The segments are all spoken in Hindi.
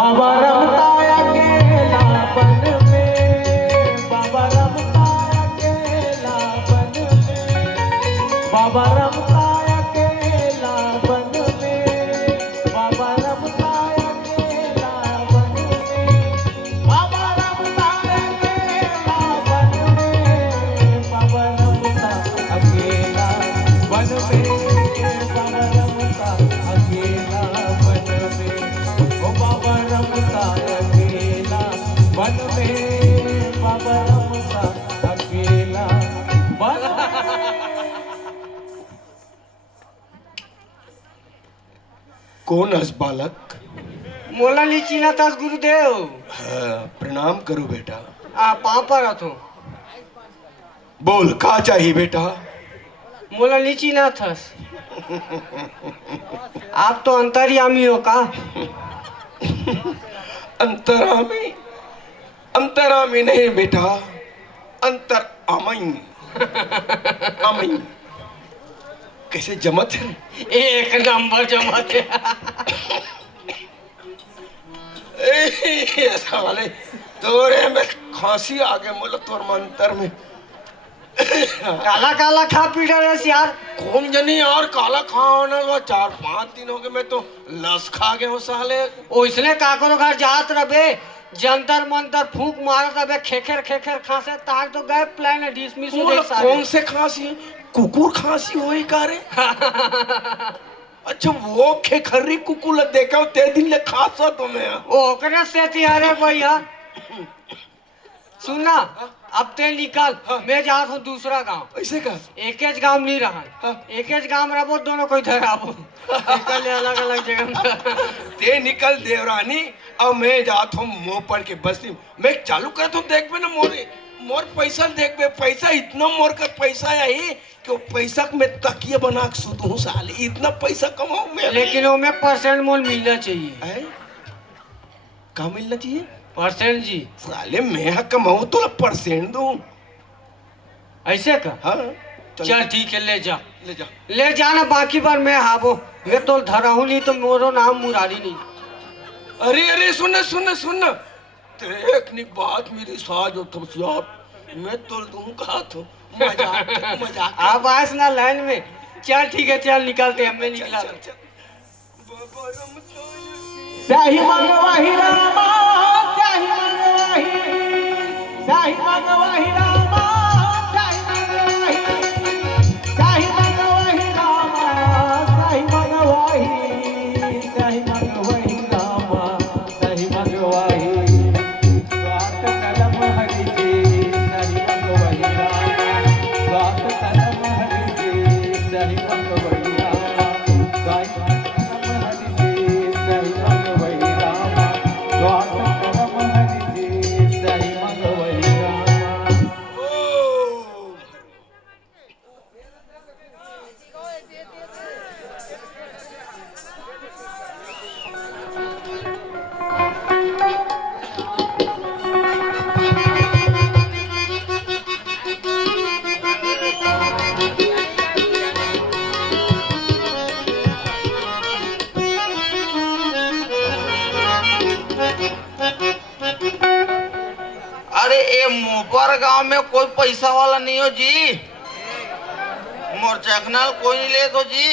बाबा रमता अकेला बन में, बाबा रमता अकेला बन में, बाबा रमता अकेला बन में, बाबा रमता अकेला बन में, बाबा रमता अकेला बन में, बाबा रमता अकेला बन में, बाबा रमता अकेला बन में, ओ बाबा रमता अकेला बन में, बाबा रमता अकेला बन कौन हस बालक? मोला नहीं चीना था गुरुदेव। हाँ, प्रणाम करो बेटा। पाँव पर हथो। बोल का चाहिए बेटा? मोला नहीं चीना था। आप तो अंतर्यामी हो का? अंतरामी? अंतरामी नहीं बेटा, अंतर अमई। अमई कैसे जमत है? एक नंबर जमत है। साले तोरे में खांसी आ गए मोला तोर मंतर में। काला काला खा पी रहे यार। कौन जनी और काला खाना वो 4-5 दिन हो गए मैं तो लस खा गए हूँ साले। ओइसने काकरो घर जात रबे जंतर मंतर फूक मारत रबे खेखेर खेखेर खासे तार तो गए प्लान डिसमिस हो गई सारे। कौन से खांसी? कुकुर खांसी होई का रे? अच्छा वो खेखरी कुकुर देखा ते दिन ले खासा तो मैं ओकरे से तिहारे भैया सुनना अब ते निकल। मैं जा हूँ दूसरा गांव। ऐसे का एक गांव नहीं रहा। एक गांव रहो दोनों कोई धराबो निकल अलग अलग जगह। ते निकल देवरानी और मैं जात हूँ मोपड़ के बस्ती मैं चालू करता हूँ देख में ना मोर पैसा देख बे पैसा इतना मोर का पैसा यही कि वो पैसा में तकिए बना के सुत हूँ साले इतना पैसा कमाऊँ मैं। लेकिन वो में परसेंट मोल मिलना चाहिए। है? क्या मिलना चाहिए? परसेंट जी। साले मैं कमाऊँ तो परसेंट दूँ। ऐसे का? हाँ चल ठीक है ले जा ले जा ले जाना बाकी बार मैं हाबो मैं तो धरा हूँ नहीं तो मोरो नाम मुरारी नहीं। अरे अरे सुन सुन सुन तेरे एक बात मेरी साज हो तुम यार मैं तो दूँ कहा तो मजाक मजाक आप आस ना लाइन में। चल ठीक है चल निकलते हैं। मैं निकला। शाही मंगवाही रामा, शाही मंगवाही, शाही मंगवाही रामा, शाही मंगवाही, शाही मंगवाही रामा, शाही मंगवाही, शाही मंगवाही रामा, शाही मंगवाही। स्वात कलम हरि जी, शाही मंगवाही रामा, स्वात कलम हरि जी, शाही मंगवाही रामा, स्वात कलम हरि जी, शाही मंगवाही रामा, स्वात कलम हरि जी, शाही मंगवाही रामा। अरे ये मोपर गांव में कोई पैसा वाला नहीं हो जी। मोर चखनाल कोई नहीं ले तो जी।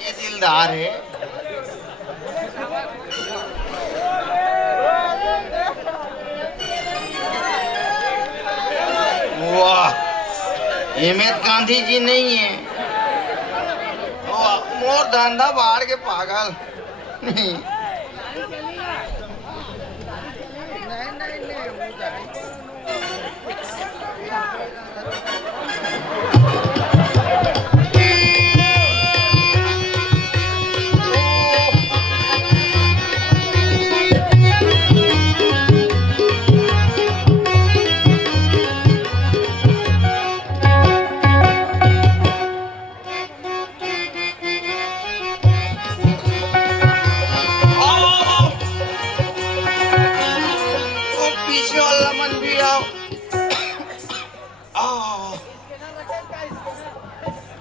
ये दिलदार है। वाह हेमंत गांधी जी नहीं है। वाह मोर धंधा बाहर के पागल नहीं।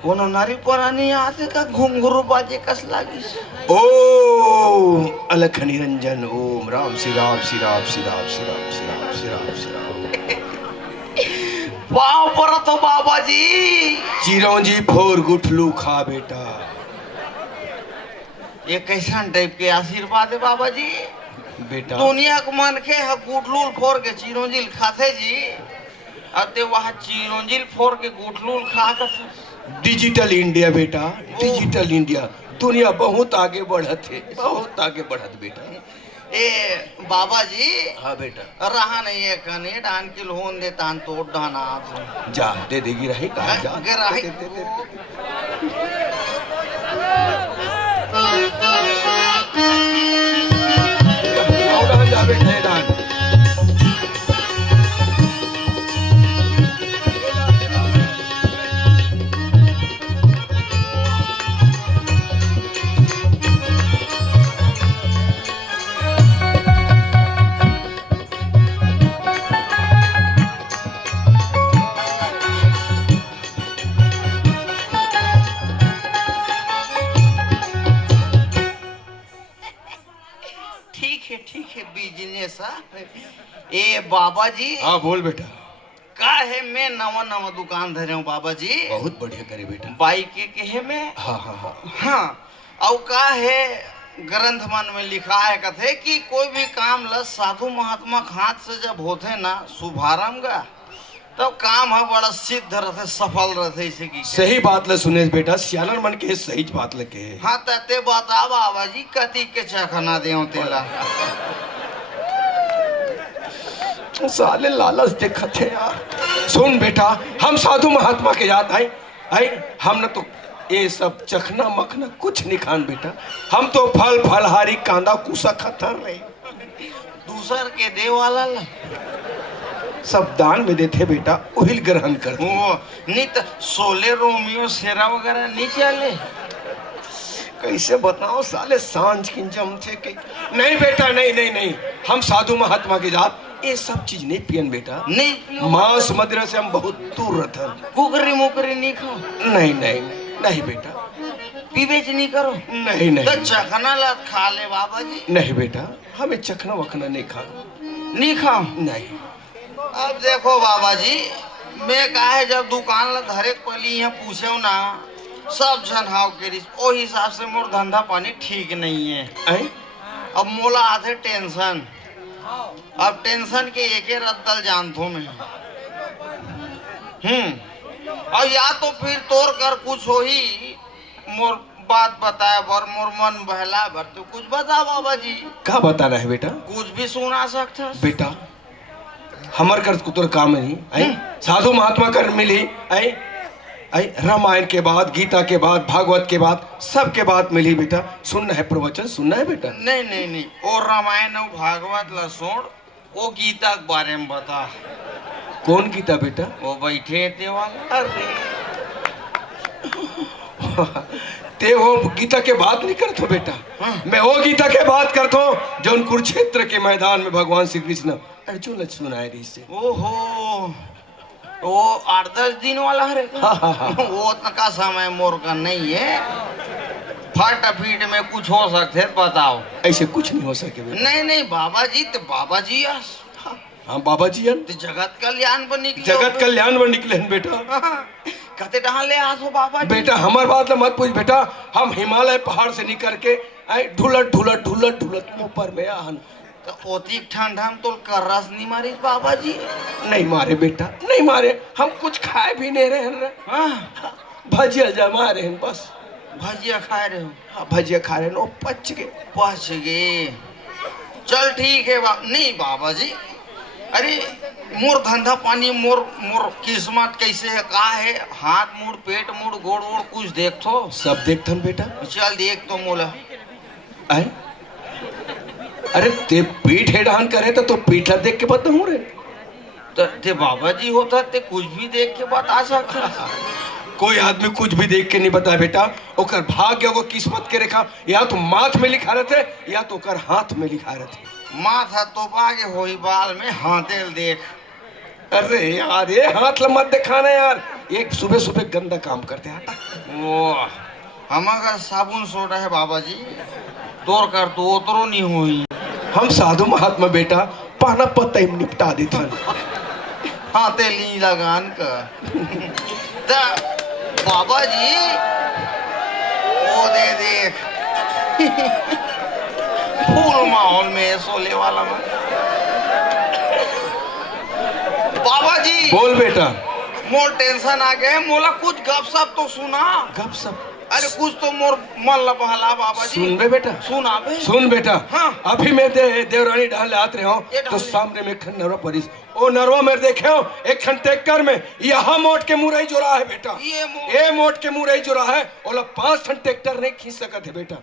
कोनो नारी परानी आते का घुंघरू बाजे कस लागी ओम अलख निरंजन ओम राम श्री राम श्री राम श्री राम श्री राम श्री राम श्री राम श्री राम। पाँव पर तो बाबा जी चिरौंजी फोर गुठलू खा बेटा। ये कैसा टाइप के आशीर्वाद है बाबा जी? बेटा दुनिया को मन के गुटलूल फोर के चिरौंजिल खाते जी अते वहाँ चिरौंजिल फोर के गुटलूल खा कर डिजिटल इंडिया बेटा, डिजिटल इंडिया। दुनिया बहुत आगे बढ़त है, बहुत आगे बढ़त बेटा। ए बाबा जी हाँ बेटा। रहा नहीं है कने डान के लोन दे तान तोड़ डाना आप जा दे देगी रही कहा जा गे रही। दे, दे, दे, दे। जा बेटा दान। ठीक है बिजनेस ए बाबा जी। हाँ बोल बेटा। का है मैं नवा नवा दुकान धरे हूँ बाबा जी। बहुत बढ़िया करे बेटा। बाइक के है मैं। हाँ हाँ हाँ हाँ और का है ग्रंथ मन में लिखा है कथे कि कोई भी काम ल साधु महात्मा के हाथ से जब होते ना शुभारंभ का तब काम है बड़ा सिद्ध रहते सफल रहते इसे की सही बात ल सुने बेटा, सियानर मन के सही बात लगे। हाँ ते बता बाबा जी कति के चखना दे तेला साले लालच देखा थे यार। सुन बेटा, हम साधु महात्मा के याद आई आई हम न तो ये सब चखना मखना कुछ नहीं खान बेटा। हम तो फल फलहारी कांदा कुसा खतर रहे। दूसर के दे वाला ला सब दान में देते बेटा, उहिल ग्रहण कर। वो नित सोले रोमियो सेरा वगैरह नहीं चले। कैसे बताओ साले सांझ की जम थे कि नहीं बेटा, नहीं नहीं नहीं, हम साधु महात्मा के जात ये सब चीज नहीं पियन बेटा। नहीं पियो मांस मदिरा से हम बहुत दूर रहते। कुकरी मुकरी नहीं खाओ। नहीं नहीं नहीं बेटा। पीबेच नहीं करो। नहीं नहीं तो चखना ला खा ले बाबा जी। नहीं बेटा, हमें चखना वखना नहीं खा। नहीं खाओ। नहीं। अब देखो बाबा जी, मैं काहे जब दुकान ला धरे पहली यहाँ पूछे ना सब जन हाव के रिस ओ हिसाब से मोर धंधा पानी ठीक नहीं है। आई? अब मोला आते टेंशन। अब टेंशन के एक रद्दल जानतो मैं। और या तो फिर तोड़ कर कुछ हो ही मोर बात बताया बर मोर मन बहला भर तो कुछ बता बाबा जी। क्या बताना है बेटा? कुछ भी सुना सकता बेटा हमार कर कुतर काम नहीं आई। साधु महात्मा कर मिली आई आई रामायण के बाद, गीता के बाद, भागवत के बाद, सब के बाद मिली बेटा। सुनना है प्रवचन, सुनना है बेटा। नहीं नहीं नहीं, और रामायण और भागवत ला छोड़ वो गीता के बारे में बता। कौन गीता बेटा? वो बैठे थे वाला। अरे ते वो गीता के बात नहीं करते हो बेटा। मैं वो गीता के बात करता हूँ जो कुरुक्षेत्र के मैदान में भगवान श्री कृष्ण अर्जुन सुनाए रही से। ओहो वो 8-10 दिन वाला है। वो तक समय मोर का नहीं है। फटाफट में कुछ हो सकते बताओ। ऐसे कुछ नहीं हो सके बेटा। नहीं नहीं बाबा जी तो बाबा जी हाँ बाबा जी तो जगत कल्याण पर निकले। जगत कल्याण में निकले हैं बेटा। कहते कहाँ ले आसो बाबा जी? बेटा हमार बात मत पूछ बेटा। हम हिमालय पहाड़ से निकल के आए ढुलट ढुलट ढुलट ढुलत ऊपर में आहन। तो ओती ठंडा में तो कर्रस नहीं मारी बाबा जी? नहीं मारे बेटा, नहीं मारे। हम कुछ खाए भी नहीं रहे। हाँ भजिया जमा रहे बस। भजिया खा रहे हो? हाँ भजिया खा रहे हैं, पच गए। चल ठीक है नहीं बाबा जी। अरे मोर धंधा पानी मोर किस्मत कैसे है का है? हाथ मुड़ पेट मुड़ गोड़ वोड़ कुछ देख तो सब देखथन बेटा। चल देख तो मोला आए। अरे ते पीठ हेडान करे तो पीठ देख के बता रे। तो ते बाबा जी होता ते कुछ भी देख के बता सकता। कोई आदमी कुछ भी देख के नहीं बता बेटा। ओकर भाग्य को किस्मत के रेखा या तो माथ में लिखा रहते या तो ओकर हाथ में लिखा रहते। माथा तो बागे होई बाल में हाथेल देख। अरे यार ये हाथ ला मत दिखाना यार। एक सुबह सुबह गंदा काम करते हटा। वो हमारा साबुन सोडा है बाबा जी, तोड़ कर तो उतरो नहीं हुई। हम साधु महात्मा बेटा पाना पत्ता ही निपटा देते हैं। हाँ तेली लगान का दा, बाबा जी वो दे देख फूल माहौल में सोले वाला में। बाबा जी बोल बेटा। मोर टेंशन आ गए, मोला कुछ गपशप तो सुना। गप सब अरे कुछ तो मोर मन ला बहला बाबा जी। सुन बे बेटा, सुना बे। सुन बेटा। हाँ। अभी मैं देवरानी ढाल आत रहे हो ये तो ढाल। सामने में खन नरवा परिस ओ नरवा में देखे हो एक खन टेक्कर में यहाँ मोट के मुरई जोरा है बेटा। ये मोट के मुरई जोरा है ओला 5 टन ट्रैक्टर नहीं खींच सकत है बेटा।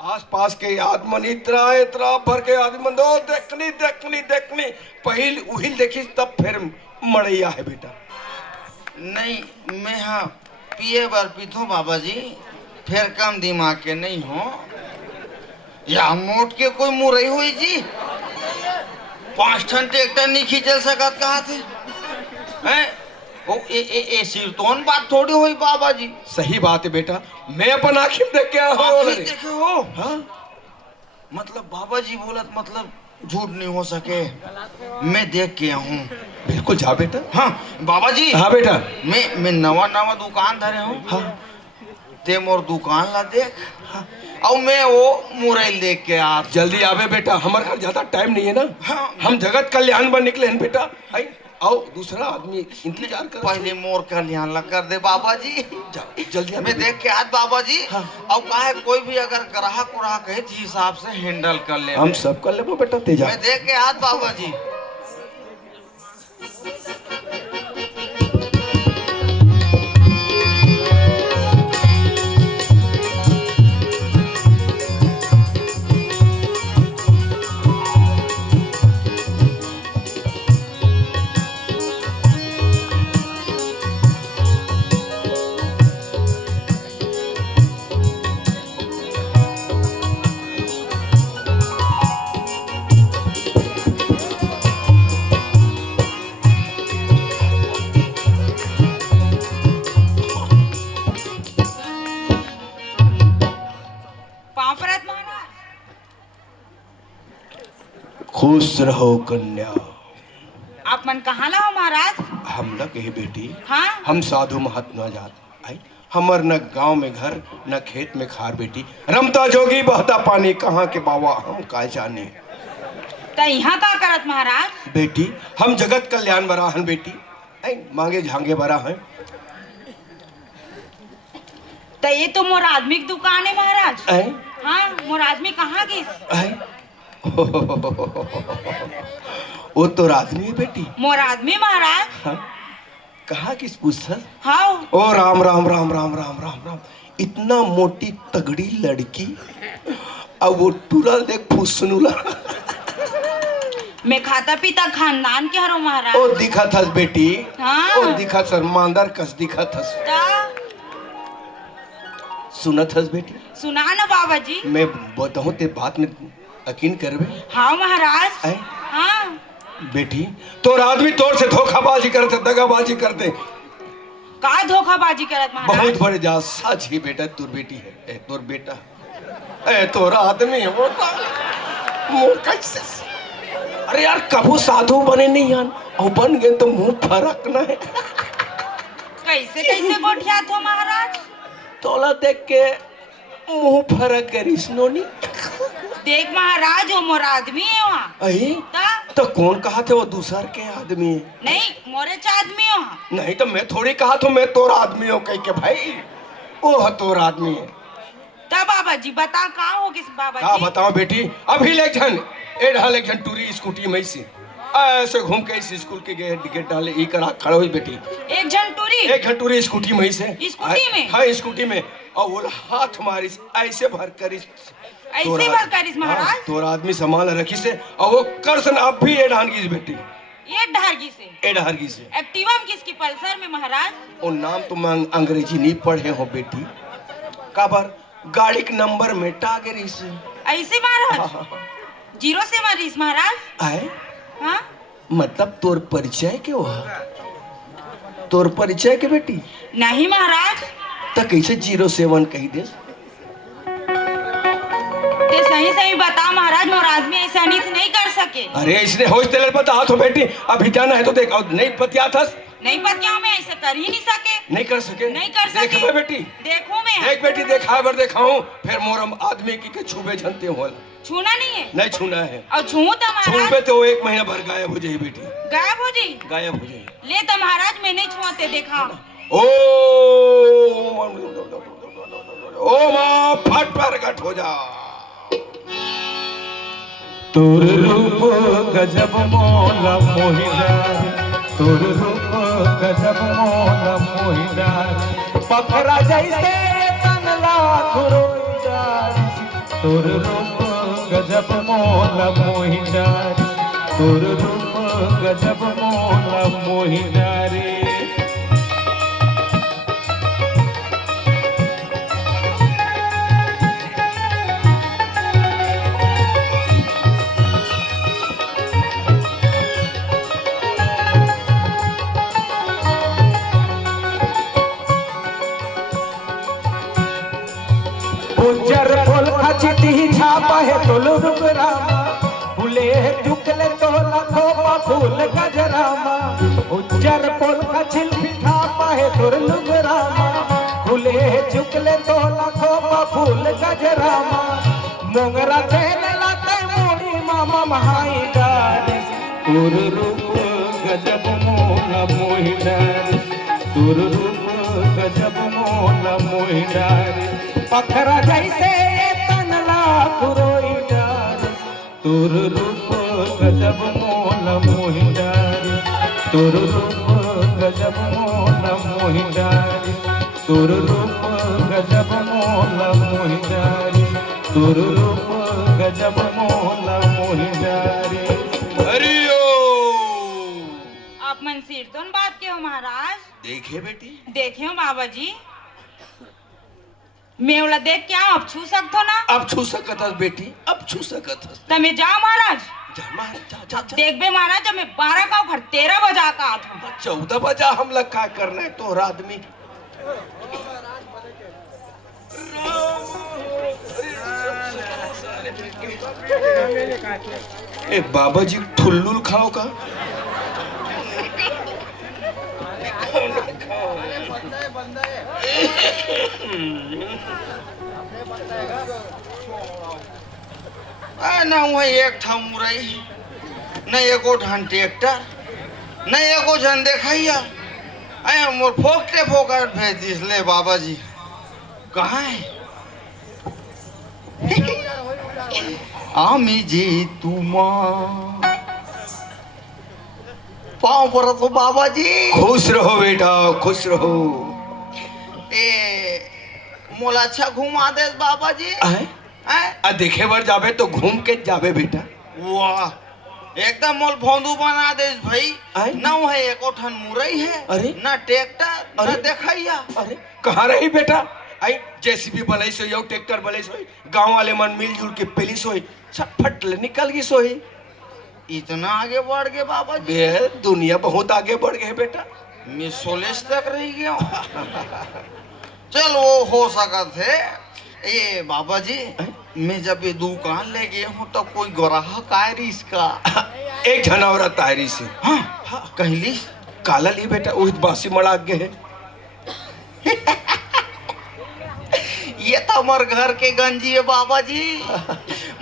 आस पास के आदमन इतना इतना भर के आदमन दो देखनी देखनी देखनी पहिल उहिल देखी तब फिर मड़ैया है बेटा। नहीं मैं हाँ पिए बार पीथो बाबा जी, फिर कम दिमाग के नहीं हो या मोट के कोई मुरई हुई जी। 5 टन ट्रैक्टर नहीं खींचल सकत कहा थे हैं? ओ ए सिरतोन बात थोड़ी हुई बाबा जी। सही बात है बेटा, मैं अपन आँखिं देख के आया हूँ। आखिर देखे हो हाँ मतलब बाबा जी बोलत मतलब झूठ नहीं हो सके, मैं देख के हूँ। बिल्कुल जा बेटा। हाँ बाबा जी। हाँ बेटा। मैं नवा नवा दुकान धरे हूँ। हाँ ते मोर दुकान ला देख। हाँ। और मैं वो मुरई देख के आ। जल्दी आवे बेटा, हमारे घर ज्यादा टाइम नहीं है ना। हाँ। हम जगत कल्याण बन निकले हैं बेटा। आई आओ दूसरा आदमी इंतजार कर। पहले मोर कल्याण ला कर दे बाबा जी। जाओ जल्दी मैं देख के आज बाबा जी। हाँ। अब का है कोई भी अगर ग्राहक उराहक है तो हिसाब से हैंडल कर ले। हम सब कर ले बेटा तेजा। मैं देख के आज बाबा जी। खुश रहो कन्या। आप मन कहाँ ला हो महाराज? हम लग ही बेटी। हाँ हम साधु महात्मा जात आई, हमर न गांव में घर न खेत में खार बेटी। रमता जोगी बहता पानी कहाँ के बाबा हम का जाने। तो यहाँ का करत महाराज? बेटी हम जगत कल्याण बरा हन बेटी। आई मांगे झांगे बरा हैं। तो ये तो मोर आदमी की दुकान है महाराज। आई हाँ मोर आदमी कहाँ गई? आई वो तो आदमी है बेटी। मोर आदमी महाराज। हाँ? कहाँ किस पूछत? हाँ ओ राम राम राम राम राम राम राम। इतना मोटी तगड़ी लड़की अब वो टूरल देख फुसनुला। मैं खाता पीता खानदान के हरो महाराज। ओ दिखा थस बेटी। हाँ। ओ दिखा थस मांदर कस दिखा थस। तो सुनत हस बेटी। सुना ना बाबा जी। मैं बताऊं ते बात में यकीन करबे। हाँ महाराज। आए? हाँ बेटी तोर आदमी तोर से धोखाबाजी करते दगाबाजी करते। का धोखाबाजी करत महाराज? बहुत बड़े जा सच ही बेटा तोर बेटी है। ए तोर बेटा ए तोर आदमी है वो मुंह कैसे। अरे यार कबू साधु बने नहीं यार और बन गए तो मुंह फरक ना है। कैसे कैसे गोठिया थो महाराज? तोला देख के मुंह फरक करिस नोनी। देख महाराज वो मोर आदमी है वहाँ। अही तो तो कौन कहा थे वो दूसर के आदमी है? नहीं मोरे च आदमी है वहाँ। नहीं तो मैं थोड़ी कहा तो मैं तोर आदमी हूँ कह के भाई वो है तोर आदमी है। तो बाबा जी बता कहाँ हो किस बाबा क्या जी? बताओ बेटी अभी ले जन ए ढाल एक जन टूरी स्कूटी में से ऐसे घूम के इस स्कूल के गेट डाले ई करा खड़ा हुई बेटी। एक जन टूरी एक घंटूरी स्कूटी में से। स्कूटी में? हाँ स्कूटी में और वो हाथ मारिस ऐसे भर कर ऐसे भर करिस महाराज? तोर आदमी संभाल रखी से और वो करसन अब भी ए ढानगी बेटी। ये ढारगी से? ए ढारगी से। एक्टिवा में किसकी? पल्सर में महाराज। वो नाम तुम अंग्रेजी नहीं पढ़े हो बेटी। काबर गाड़ी के नंबर में टागरी से ऐसे महाराज? जीरो से मारिस महाराज? आए हाँ मतलब तोर परिचय क्यों है? तोर परिचय के बेटी नहीं महाराज, तो कैसे 07 कही दे? ते सही सही बता महाराज, मोर आदमी ऐसा अनित नहीं कर सके। अरे इसने होश तेलर बता तो बेटी, अभी जाना है तो देख, और नहीं पतिया था, नहीं पतिया में ऐसा कर ही नहीं सके। नहीं कर सके, नहीं कर सके। देख बे बेटी, देखूं मैं, देख बेटी, देखा बर देखाऊं, फिर मोर आदमी की के छुबे झनते होला, छूना नहीं है। नहीं छूना है। और छू तो महाराज छूबे तो 1 महीना भर गायब हो जाए बेटी, गायब हो जी। गायब हो जाए। ले तो महाराज मैं नहीं छुआते, देखा ओ ओ माँ फट प्रकट हो जा। तोर रूप गजब मोला मोहिदार, तोर रूप गजब मोला मोहिदार, पखरा जैसे तनला खुरोइदार, तोर रूप गजब मोला मोहिदार, तोर रूप गजब मोला मोहिदार। उज्जर फूल खचती छापा है तुल रुग रामा, फूले चुकले तो लखोपा फूल गजरामा, उज्जर फूल खचिल छापा है तुल रुग रामा, फूले चुकले तो लखोपा फूल गजरामा, मोंगरा तेने लाते मोनी मामा महाई डारे, तुर रूप गजब मोला मोहि डारे, तुर रूप गजब मोला मोहि डारे, पखरा जैसे तनला खुरोई डार, तुर रूप गजब मोला मोहि डार, तुर रूप गजब मोला मोहि डार, तुर रूप गजब मोला मोहि डार, तुर रूप गजब मोला मोहि डार। हरिओ आप मनसीर तो बात के हो महाराज। देखे बेटी, देखे हो बाबा जी, मैं वाला देख क्या अब छू सकतो ना? अब छू सकत हस बेटी, अब छू सकत हस। तमे जाओ महाराज, जा महाराज, जा जा जा। देख बे महाराज, जब मैं 12 का घर 13 बजा का आता हूँ। 14 बजा हम लोग क्या करना है तोहरा आदमी। ए बाबा जी ठुल्लुल खाओ का? ना वहाँ एक ठा मुरई, न एको ठन ट्रैक्टर, न एको झन देखैया, अरे मोर फोकटे फोकट भेज दिस ले बाबा जी। कहाँ है? आमी जी तुमा पाँव पर तो बाबा जी। खुश रहो बेटा, खुश रहो। ए मोला अच्छा घुमा दे बाबा जी। आए? आ देखे बार जाबे तो घूम के जाबे बेटा। वाह, एकदम मोल भोंदू बना दे भाई। आए? न है एको ठन मुरई है, अरे? न ट्रैक्टर, अरे? न देखैया। अरे कहाँ रही बेटा? आई जेसीबी बलाई सोई और ट्रैक्टर बलाई सोई, गांव वाले मन मिलजुल के पेली सोई, सब फट ले निकल गई सोई। इतना आगे बढ़ गए बाबा जी। बे दुनिया बहुत आगे बढ़ गए बेटा। मैं 16 तक रह गया। चल वो हो सकत है। ये बाबा जी, मैं जब ये दुकान ले गया हूँ तो कोई ग्राहक आए रही इसका। एक झनावरा तायरी से। हाँ, हाँ कहली काला ली बेटा, वो बासी मड़ा आगे है। ये तो हमारे घर के गंजी है बाबा जी।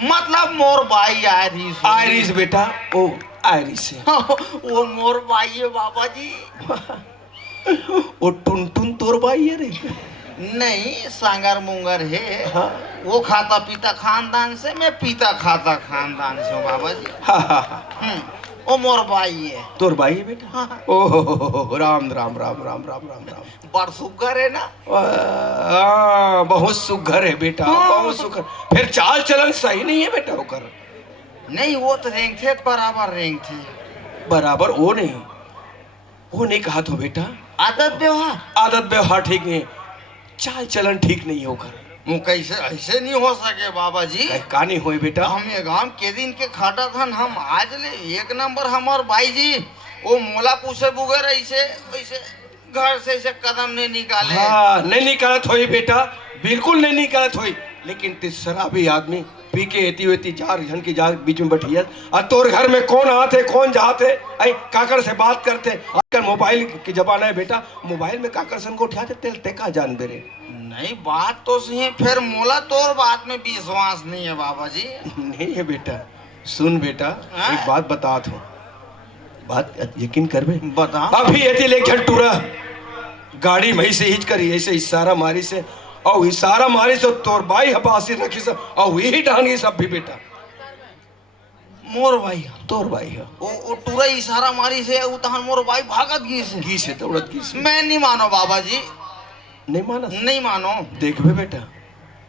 मतलब मोर भाई आयरिस। आयरिस बेटा, ओ आयरिस है। वो मोर भाई है बाबा जी। वो टुन तोर भाई है रे? नहीं, सांगर मुंगर है। हाँ। वो खाता पीता खानदान से, मैं पीता खाता खानदान से हूँ बाबा जी। हाँ हाँ हाँ। वो मोर भाई है। तोर भाई है बेटा? हाँ। ओहो राम राम राम राम राम राम राम। बड़ सुगर है ना? बहुत सुघर है बेटा, बहुत सुघर। फिर चाल चलन सही नहीं है बेटा होकर। नहीं, वो तो रेंग थे, बराबर रेंग थे। बराबर वो नहीं कहा तो बेटा। आदत व्यवहार? आदत व्यवहार ठीक नहीं, चाल चलन ठीक नहीं होकर। वो कैसे ऐसे नहीं हो सके बाबा जी। का नहीं हुई बेटा? हम ये गांव के दिन के खाटा था, हम आज ले एक नंबर हमार भाई जी। वो मोला पूछे बुगर ऐसे ऐसे घर से इसे कदम नहीं निकाले। हाँ नहीं निकालत होई बेटा, बिल्कुल नहीं निकालत होई, लेकिन ते शराबी आदमी पी के एती वेती जार झन की जार बीच में बैठियत और तोर घर में कौन आते कौन जाते, आई काकर से बात करते। आजकल मोबाइल की जमाना है बेटा, मोबाइल में काकर सन को उठाते ते का जान दे रे। नहीं बात तो सही है, फिर मोला तोर बात में विश्वास नहीं है बाबा जी। नहीं है बेटा, सुन बेटा हाँ? एक बात बतात हूँ, बात यकीन करबे। बता। अभी एती ले झटूरा गाड़ी मही से हिच करी ऐसे इशारा मारी से और इशारा मारी से तोर बाई हपासी रखी से और वही डांगी सब भी बेटा मोर भाई तोर बाई है ओ टूरा इशारा मारी से उतहन मोर भाई भागत गई से। घी से दौड़त घी से। मैं नहीं मानो बाबा जी, नहीं माना? नहीं मानो। देखबे बेटा,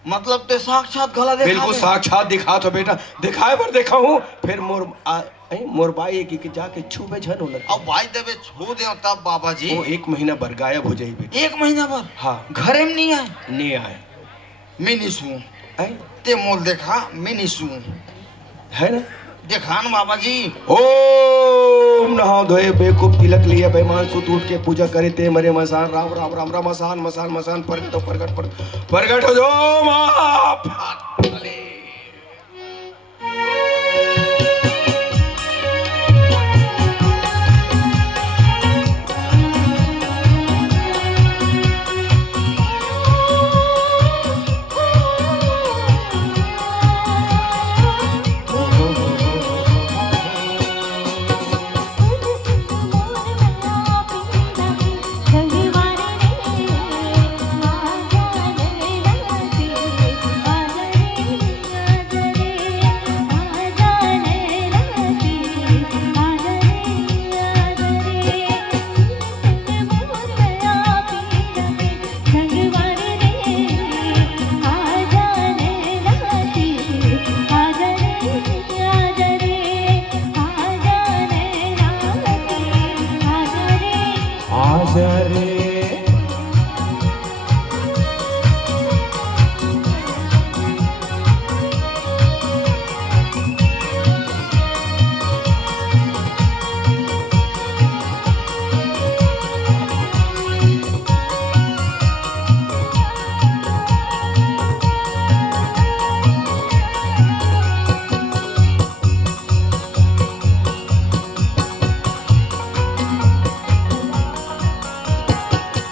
मतलब ते साक्षात गला देखा बिल्कुल दे। साक्षात दिखा तो बेटा, दिखाए पर देखा हूँ, फिर मोर बाई की जाके छूबे झन होलत। अब भाई देवे छू दे तब बाबा जी। वो 1 महीना भर गायब हो जाई बेटा। 1 महीना भर? हाँ घरे में नहीं आए? नहीं आए। मैं नहीं सुन आई ते मोल देखा, मैं नहीं सुन है ना। देखा न बाबा जी। ओम नहा धोए बेकूफ तिलक लिए बेईमान सुत उठ के पूजा करे ते मरे मसान राम राम राम राम मसान मसान मसान प्रगट हो प्रगट हो जो मां।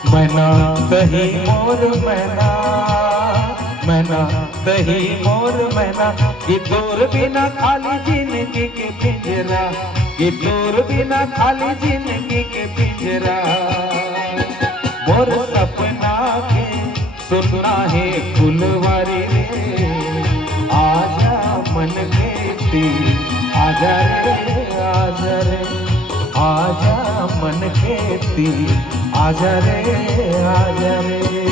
मैना दही मोर मैना, मैना दही मोर मैना, ये तोर बिना खाली जिंदगी के पिंजरा, ये तोर बिना खाली जिंदगी के पिंजरा। मोर सपना के सुनना है फुलवारी रे, आजा मन के तीर, आजा रे आजा रे, आजा मन के तीर, आजा रे आजा रे।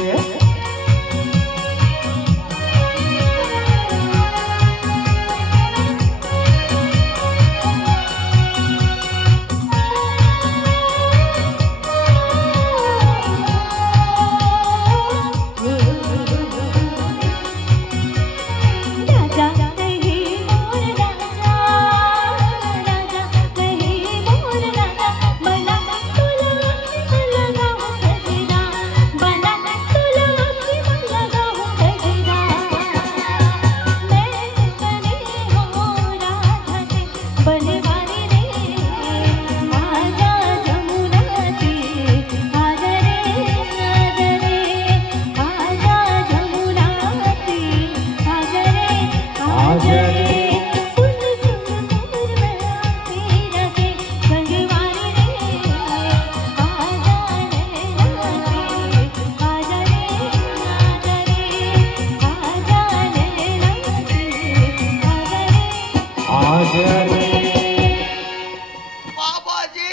बाबा जी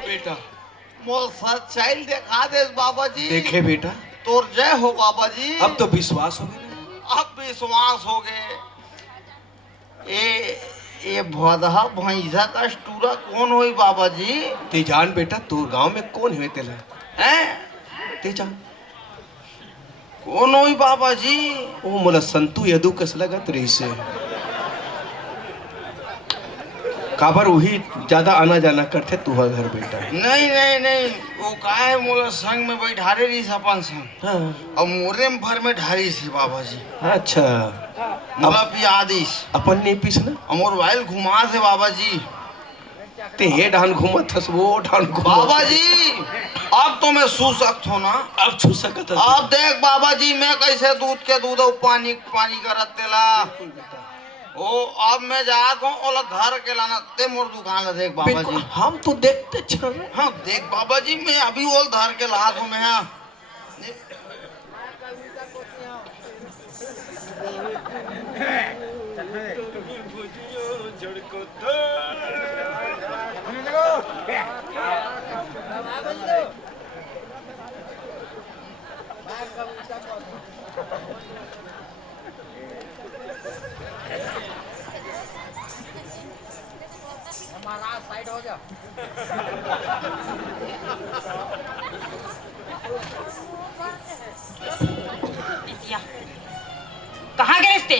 बेटा मोर सच्चाई देखा दे बाबा जी। देखे बेटा, तोर जय हो बाबा जी। अब तो विश्वास हो गया। अब विश्वास हो गए। ये भदहा भैंसा का स्टूरा कौन हुई बाबा जी? ते जान बेटा, तोर गांव में कौन हुए तेला हैं? ते जान कौन हुई बाबा जी? ओ मोला संतु यदु कस लगत रही से काबर वही ज्यादा आना जाना करते तू घर बेटा। नहीं नहीं नहीं, वो का है मोला संग में बैठारे रही अपन संग, हाँ। और मोरे में भर में ढारी से बाबा जी। अच्छा मोला पियादिस अपन नहीं पीस ना और मोबाइल घुमा से बाबा जी। ते ये डान घूमत हस वो डान घूमत। बाबा जी अब तो मैं सू सकत हो ना, अब छू सकत हस। अब देख बाबा जी मैं कैसे दूध के दूध और पानी पानी करत तेला। ओ अब मैं जात हूँ ओला घर के लाना ते मोर दुकान ला देख बाबा जी। हम तो देखते चल। हाँ देख बाबा जी मैं अभी ओल धर के लात हूँ मैं। हाँ कहाँ गए थे?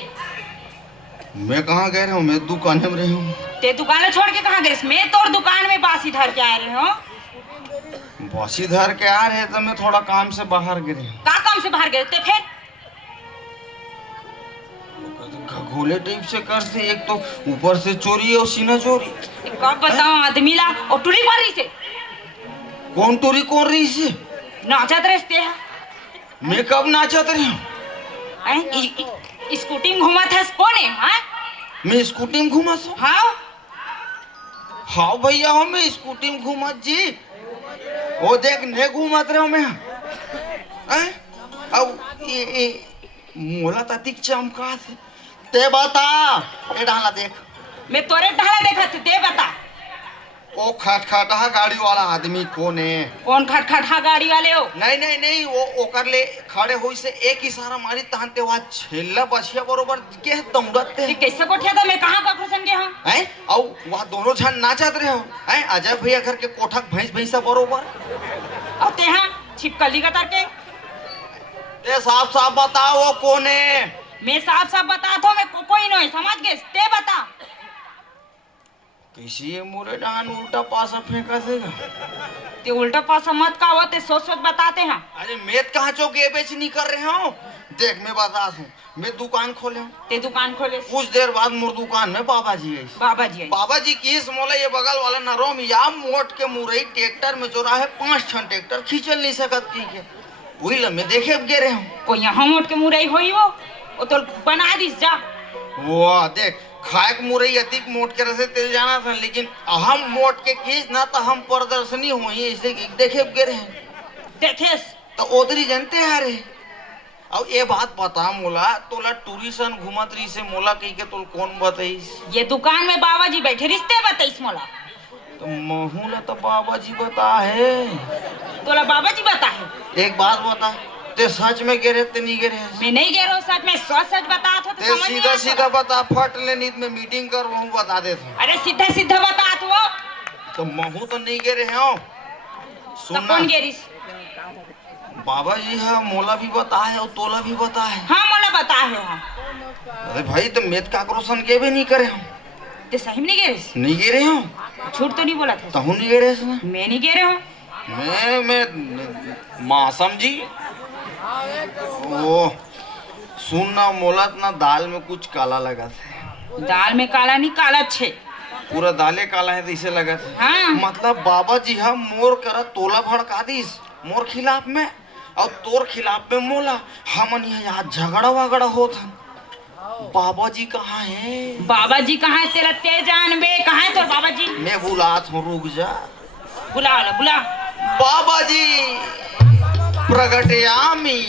मैं कहाँ गए रहा हूँ, मैं दुकान में रही हूँ। ते दुकान छोड़ के कहाँ गए? मैं तो दुकान में बासी धर के आ रहे हो। बासी धर के आ रहे तो मैं थोड़ा काम से बाहर गिरे। का काम से बाहर गए थे फिर? घोले टाइप से कर से, एक तो ऊपर से चोरी और सीना चोरी। कब बताओ आदमी ला और टूरी मार रही से। कौन टोरी कौन रही से? नाचत रहते हैं। मैं कब नाचत रही हूँ? स्कूटी में घुमा था कौन है? हाँ मैं स्कूटी में घूमा सो। हाँ हाँ भैया हो मैं स्कूटी में घूमा जी। वो देख ने घूमत रहे हो मैं। अब ये मोला ततिक चमका से ते बता ए डाला देख। मैं तोरे ढाला देखा थे, दे बता। ओ खटखटा गाड़ी वाला आदमी कौन है? कौन खटखटा गाड़ी वाले हो? नहीं नहीं नहीं, वो ओकर ले खड़े होई से एक इशारा मारी तहनते वहाँ छेला बचिया बरोबर के दौड़ते ये कैसे कोठिया था? मैं कहाँ का खुशन गया हूँ? हैं औ वहाँ दोनों जन नाचत रहे हो हैं अजय भैया घर के कोठक भैंस भैंसा बरोबर। और ते हाँ छिपकली का करके ते साफ साफ बताओ वो कौन है? मैं साफ साफ बता दो, मैं कोई नहीं समझ गए। ते बता कैसी है मोरे डान उल्टा पासा फेंका देगा। ते उल्टा पासा मत का वो ते सोच सोच बताते हैं। अरे मेत कहाँ चौक ये बेच नहीं कर रहे हो? देख मैं बता दूं, मैं दुकान खोले हूँ। ते दुकान खोले कुछ देर बाद मोर दुकान में बाबा जी आई। बाबा जी आई। बाबा जी की इस मोला ये बगल वाला नरोम या मोट के मुरई ट्रैक्टर में चोरा है 5 छन ट्रैक्टर खींचल नहीं सकत की के वही ला मैं देखे अब गिरे हूँ। कोई यहाँ मोट के मुरई होई वो तो बना दिस जा। वाह देख खाए के मुरई अधिक मोट के रसे तेल जाना था, लेकिन हम मोट के खींच ना तो हम प्रदर्शनी हुई ऐसे देखे अब गिरे हैं। देखेस तो ओदरी जनते हैं रे। अब ये बात बता मोला तोला टूरिसन घूमत रही से मोला कही के तोल कौन बताइस? ये दुकान में बाबा जी बैठे रिश्ते बताइस मोला। तो महूला तो बाबा जी बता है। तोला बाबा जी बता है। एक बात बता ते सच में गिरे ते नहीं गिरे? मैं नहीं कह रहा हूँ सच में, सच सच बता तो ते समझ सीधा सीधा बता फट ले नींद में मीटिंग कर रहा हूँ बता दे तू। अरे सीधा सीधा बता तो महू तो नहीं गिरे हैं। तो सुनना कौन गेरिस? बाबा जी हाँ मोला भी बता है और तोला भी बता है। हाँ मोला बता है। हाँ अरे भाई तो मेत का क्रोशन के भी नहीं करे हम। ते सही में नहीं गेरिस? नहीं गिरे हूँ। झूठ तो नहीं बोला था? तहु नहीं गिरे इसमें। मैं नहीं कह रहा हूँ। मैं माँ समझी। ओ सुनना मोला ना दाल में कुछ काला लगा था। दाल में काला नहीं, काला अच्छे पूरा दाले काला है तो इसे लगा था। हाँ। मतलब बाबा जी हम मोर करा तोला भड़का दीस मोर खिलाफ में और तोर खिलाफ में मोला हमन यहाँ झगड़ा वगड़ा होता। बाबा जी कहाँ है? बाबा जी कहाँ है? तेरा ते जान बे कहाँ है तोर बाबा जी? मैं बुलात हूँ रुक जा। बुला लो बुला। बाबा जी प्रगटयामी।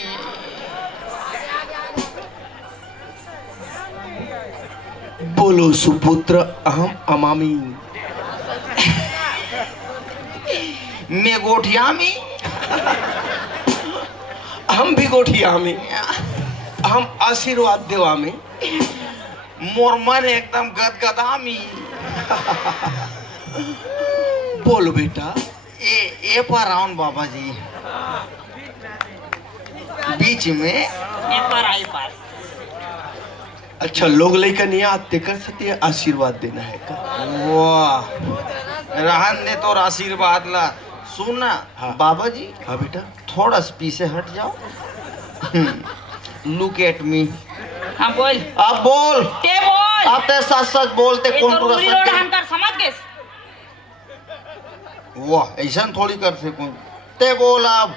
बोलो सुपुत्र अहम अमामी। मैं गोठियामी। हम भी गोठिया में हम आशीर्वाद देवा में। मोर मन एकदम गदगदामी। बोलो बेटा। ए पर आउन बाबा जी बीच में एक बार आई पास अच्छा लोग लेकर नहीं आते कर सकते आशीर्वाद देना है का? वाह रहन दे तो आशीर्वाद ला। सुन ना हाँ। बाबा जी हाँ बेटा थोड़ा सा पीछे हट जाओ। Look at me. हाँ बोल अब बोल। ते बोल आप तो सच सच बोलते ये कौन तो पूरा रूली रोड सच। हंकर समझ गए वाह ऐसा थोड़ी करते कौन ते बोल। अब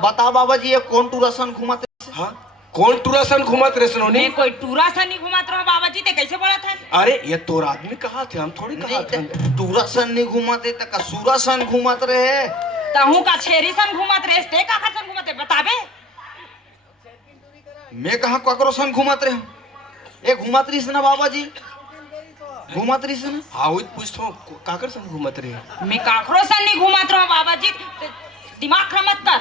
बता बाबा जी ये कौन टूरसन घुमाते। हाँ कौन टूरासन घुमात रहे सुनो मैं कोई टूरा सा नहीं घुमात रहा बाबा जी ते कैसे बोला था अरे ये तोर आदमी कहा थे हम थोड़ी कहा थे। टूरसन नहीं घुमाते तो कसूरासन घुमात रहे। तहू का छेरी सन घुमात रहे ते का सन घुमाते बताबे मैं कहा ककरो सन घुमात रहे हूँ। ये घुमात रही ना बाबा जी घुमात रही ना। हाँ वही पूछता हूँ काकर सन घुमात रहे। मैं काकरो सन नहीं घुमात रहा बाबा जी ते दिमाग खराब मत कर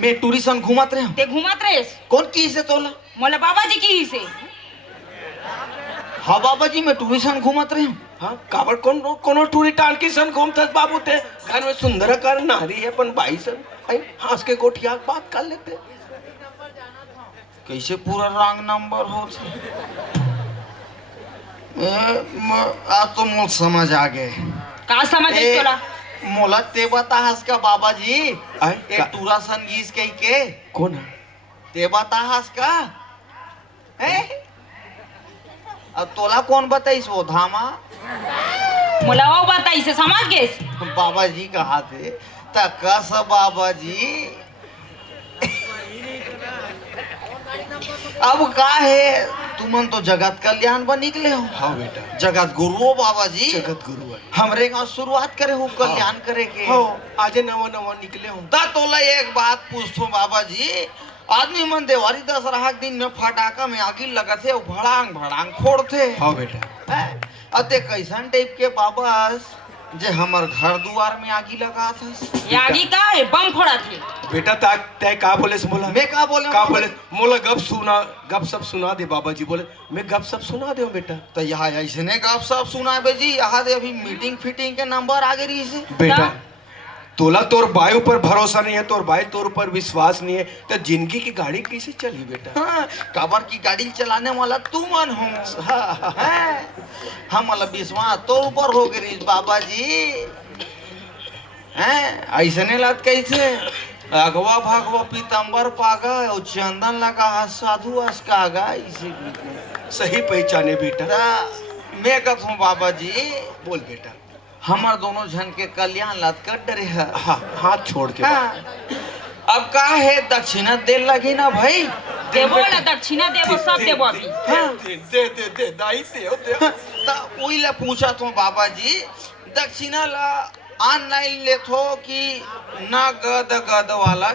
मैं टूरिसन घुमात रहे हूँ। ते घुमात रहे कौन की से तोला। मोला बाबा जी की ही से हाँ बाबा जी मैं टूरिसन घुमात रहे हूँ। हाँ काबर कोनो टूरी टान की सन घूमता बाबू थे घर में सुंदर कर नारी है अपन भाई सन आई हंस के गोठिया बात कर लेते। कैसे पूरा रंग नंबर हो आज तो मोल समझ आ गए। का समझ ए, तोला मोला ते बता हंस का बाबा जी आए ये टूरासन गीस कही के कौन है ते बता हंस का है। अब तोला कौन बताइस वो धामा। मोला वो बताई से समझ गए बाबा जी कहा थे तकस बाबा जी। अब का है तुमन तो जगत कल्याण बन निकले हो। हाँ बेटा जगत गुरु हो बाबा जी। जगत गुरु है। हमरे गाँव शुरुआत करे हो कल्याण करे के। हाँ आज नवा नवा निकले हूँ। ता तोला एक बात पूछो बाबा जी आदमी मन देवारी दशहरा के दिन में फटाका में आगी लगत है भड़ांग भड़ांग फोड़ते। हाँ बेटा हैं? अते कैसन टाइप के बाबा जे हमर घर दुआर में आगी लगा था। ये आगे का है बम फोड़ा थे बेटा तय का बोले से बोला मैं का बोले का बोले मोला गप सब सुना दे बाबा जी बोले मैं गप सब सुना दे बेटा। तो यहाँ ऐसे ने गप सब सुना बे जी। यहाँ दे अभी मीटिंग फिटिंग के नंबर आ गई से। बेटा तोला तोर भाई ऊपर भरोसा नहीं है तोर भाई तोर ऊपर विश्वास नहीं है तो जिंदगी की गाड़ी कैसे चली बेटा। हाँ, काबर की गाड़ी चलाने वाला तू मन हो। हम वाला विश्वास तो ऊपर हो गई बाबा जी हैं। ऐसे ने लत कैसे अगवा भागवा पीतम्बर पागा और चंदन लगा हाथ साधु अस्कागा इसे सही पहचाने बेटा। मैं कहूँ बाबा जी बोल बेटा हमार दोनों जन के कल्याण लत कर डरे है। हाँ हाथ छोड़ के हाँ। अब का है दक्षिणा दे लगी ना भाई। देवो ना दक्षिणा देवो सब देवो अभी दे दाई दे तो वही ला पूछा तो बाबा जी दक्षिणा ला ऑनलाइन ले थो कि ना गद गद वाला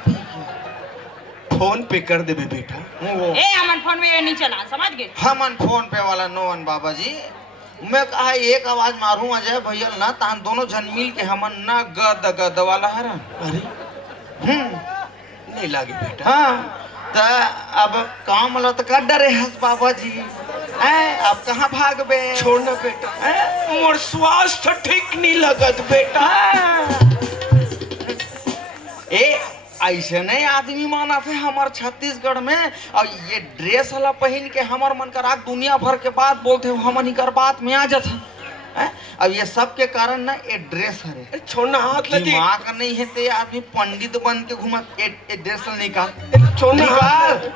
फोन पे कर दे बेटा। ए हमन फोन में ये नहीं चला समझ गए हमन फोन पे वाला नोन बाबा जी। मैं कहा एक आवाज मारूं अजय भैया ना तान दोनों जन मिल के हमन ना गद गद वाला हरा। अरे नहीं लागे बेटा। हाँ तो अब काम लत कर डरे हस बाबा जी। अब कहाँ भागबे छोड़ना बेटा मोर स्वास्थ्य ठीक नहीं लगत बेटा। ए ऐसे नहीं आदमी माना थे हमार छत्तीसगढ़ में और ये ड्रेस वाला पहन के हमार मन का राग दुनिया भर के बात बोलते हो हमन कर बात में आ जाता। अब ये सब के कारण ना ये ड्रेस हरे छोड़ना हाथ लगी दिमाग नहीं है ते आदमी पंडित बन के घूमा ये ड्रेस निकाल छोड़ना निकाल।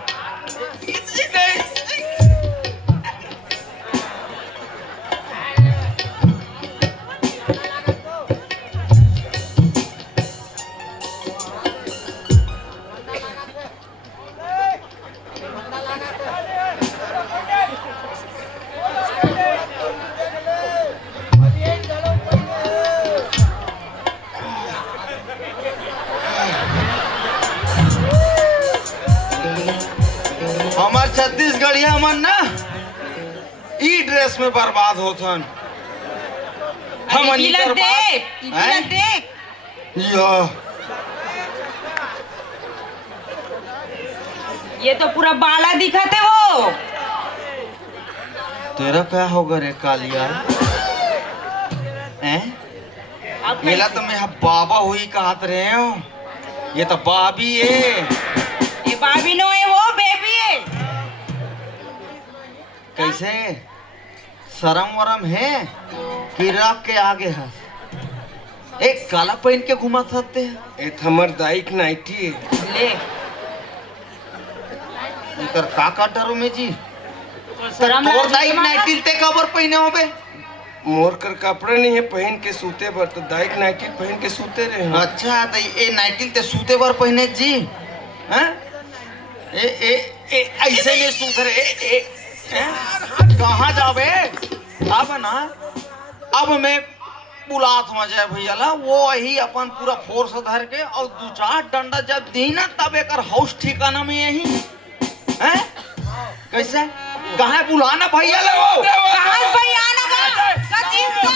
हमार छत्तीसगढ़िया मन ना ई ड्रेस में बर्बाद होथन। हम तिलक देख तिलक देख ये तो पूरा बाला दिखा थे वो। तेरा क्या होगा रे कालिया अब मेला तो मैं बाबा हुई कहत रहे हो। ये तो बाबी है। ये बाबी नो है वो बेबी है कैसे शरम वरम है कि रख के आगे है एक काला पहन के घुमा सकते हैं ए हमर दाइक नाइटी है। ले इकर का डरो में जी शर्म तोर लाज दाई के मारा? नाइटी ते कबर पहने होबे मोर कर कपड़ा नहीं है पहन के सूते बर तो दाइक नाइटी पहन के सूते रहे हैं। अच्छा तो ए नाइटी ते सूते बर पहने जी हैं ए ए ए ऐसे नहीं सूत रहे ए कहाँ जावे अब ना अब मैं बुलात हो जाए भैया ला वो ही अपन पूरा फोर्स धर के और 2-4 डंडा जब दी ना तब एक हाउस ठिकाना में यही हैं कैसे कहाँ बुलाना भैया ला वो कहाँ से भाई आना का चीज का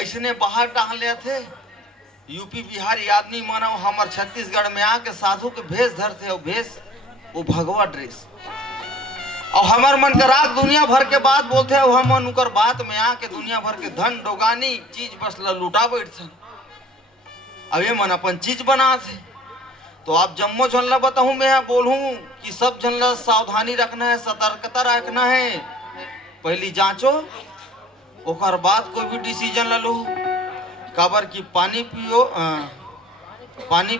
ऐसने बाहर डाल ले थे यूपी बिहार आदमी मानो हमार छत्तीसगढ़ में आके साधु के भेष धरते हो भेष वो भगवा ड्रेस और हमार मन का राग दुनिया भर के बात बोलते हो हम उनकर बात में आके दुनिया भर के धन डोगानी चीज बस लूटा बैठते अब ये मन अपन चीज बना थे तो आप जम्मो झनला बताऊं मैं बोलूं कि सब झनला सावधानी रखना है सतर्कता रखना है पहली जांचो ओकर बाद कोई भी डिसीजन ले लो काबर की पानी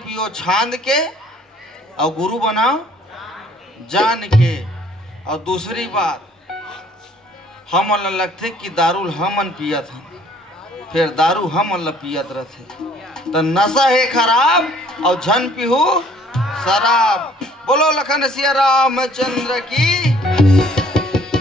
पियो छान के और गुरु बनाओ जान के और दूसरी बात हम लगते कि दारू हमन पियत हम फिर दारू हम पियत रहते तो नशा है खराब और झन पीहू शराब बोलो लखन सिया रामचंद्र की